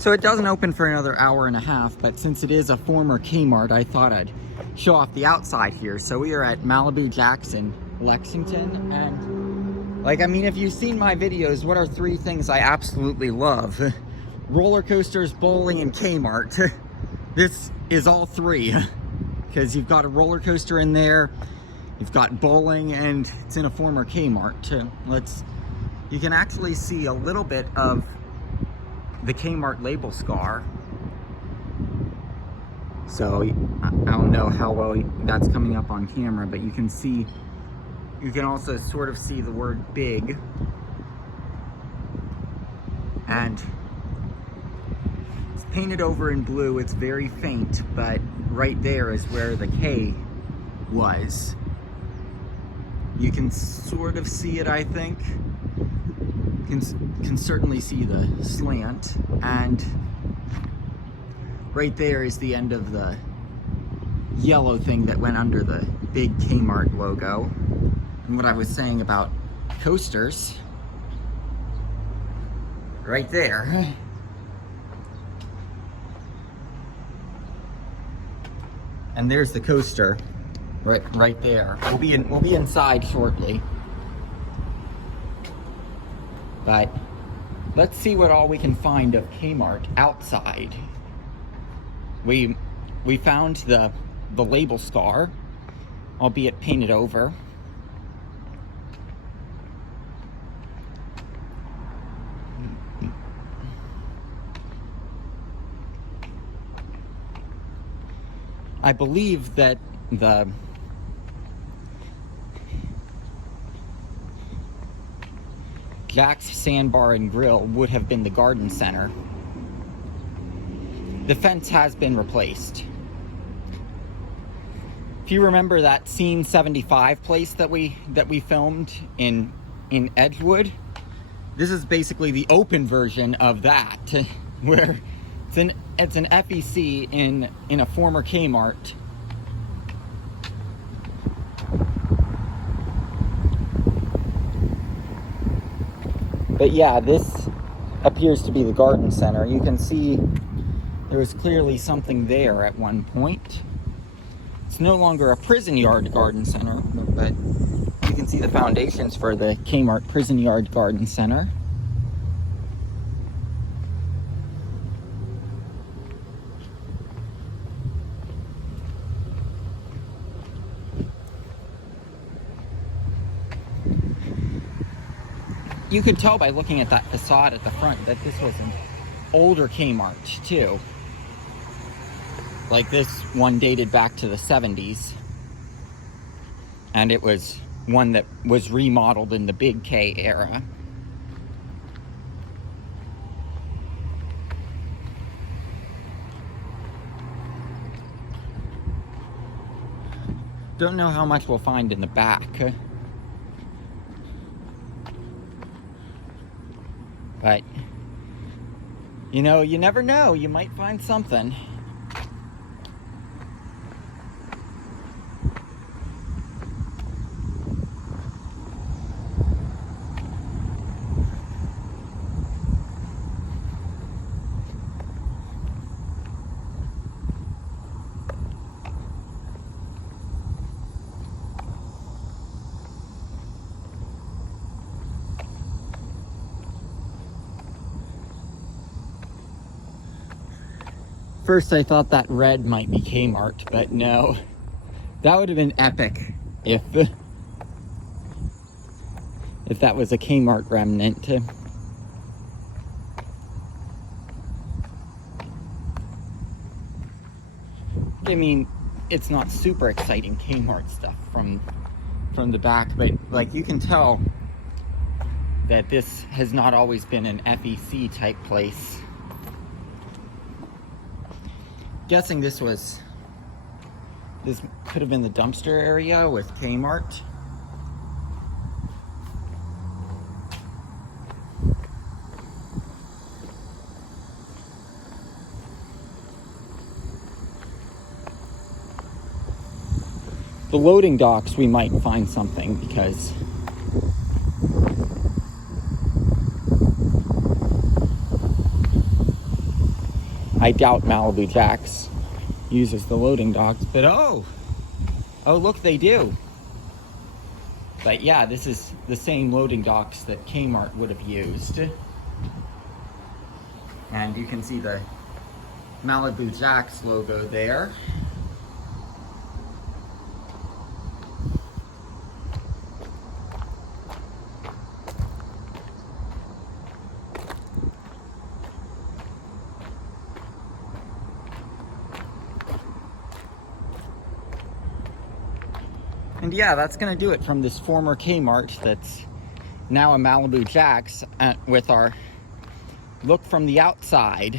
So it doesn't open for another hour and a half, but since it is a former Kmart, I thought I'd show off the outside here. So we are at Malibu, Jackson, Lexington, and like, I mean, if you've seen my videos, what are 3 things I absolutely love? Roller coasters, bowling, and Kmart. This is all 3, because you've got a roller coaster in there, you've got bowling, and it's in a former Kmart too. You can actually see a little bit of the Kmart label scar. So I don't know how well that's coming up on camera, but you can also sort of see the word big. And it's painted over in blue. It's very faint, but right there is where the K was. You can sort of see it, I think. Can certainly see the slant, and right there is the end of the yellow thing that went under the big Kmart logo. And what I was saying about coasters, right there. And there's the coaster, right there. We'll be inside shortly. But let's see what all we can find of Kmart outside. We found the label scar, albeit painted over. I believe that the Jack's Sandbar and Grill would have been the garden center. The fence has been replaced. If you remember that Scene 75 place that we filmed in Edgewood, this is basically the open version of that, where it's an FEC in a former Kmart. But yeah, this appears to be the garden center. You can see there was clearly something there at one point. It's no longer a prison yard garden center, but you can see the foundations for the Kmart prison yard garden center. You could tell by looking at that facade at the front that this was an older Kmart too. Like, this one dated back to the 70s. And it was one that was remodeled in the Big K era. Don't know how much we'll find in the back. But, you know, you never know. You might find something. First I thought that red might be Kmart, but no. That would have been epic if that was a Kmart remnant. I mean, it's not super exciting Kmart stuff from the back, but like, you can tell that this has not always been an FEC type place. Guessing this could have been the dumpster area with Kmart. The loading docks, we might find something, because I doubt Malibu Jack's uses the loading docks, but oh look, they do. But yeah, this is the same loading docks that Kmart would have used. And you can see the Malibu Jack's logo there. And yeah, that's gonna do it from this former Kmart that's now a Malibu Jack's with our look from the outside.